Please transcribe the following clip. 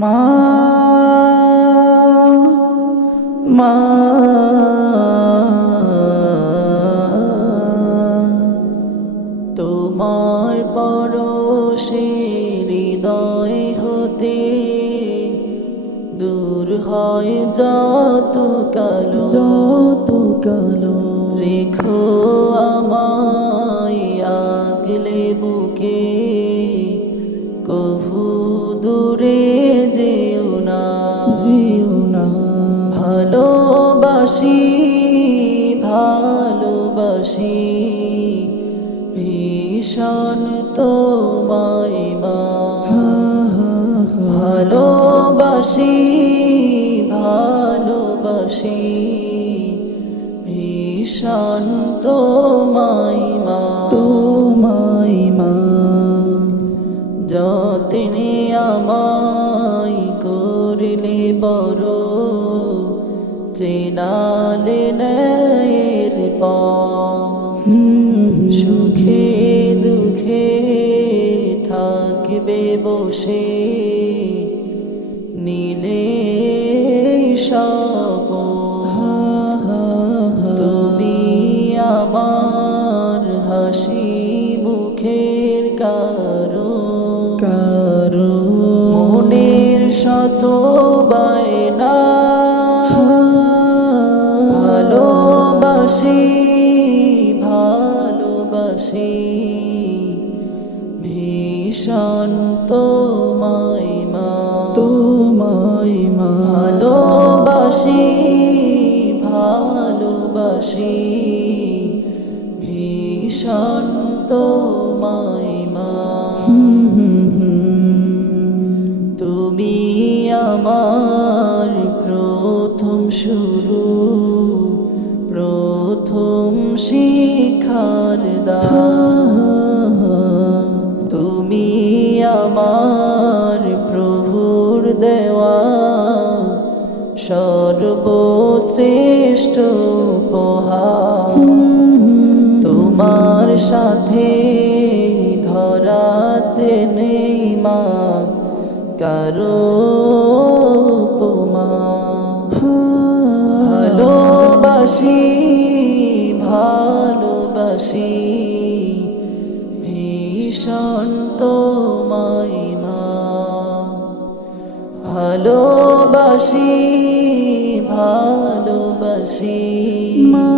মা মা তোমার পরশে হৃদয় হতে দূর হয় যত কালো রেখো আমায় আগলে বুকে কভু দূরে যেও না ভালোবাসি ভীষণ তোমায় মা ভালোবাসি ভীষণ তোমায় মা যতনে আমায় করলে বড় চেনালে নের পথ সুখে দুঃখে থাকবে বসে নীলে তুমি আমার হাসি মুখের কারো মনের শত বায়না ভালোবাসি ভীষণ তোমায় মা ভালোবাসি ভীষণ তোমায় মা তুমি আমার প্রথম শুরু প্রথম শিখার দান তুমি আমার প্রভুর দেওয়া সর্বশ্রেষ্ঠ উপহার তোমার সাথে ধরাতে নেই মা কারো উপমা ভালোবাসি ভীষণ তোমায় মা ভালোবাসি মা।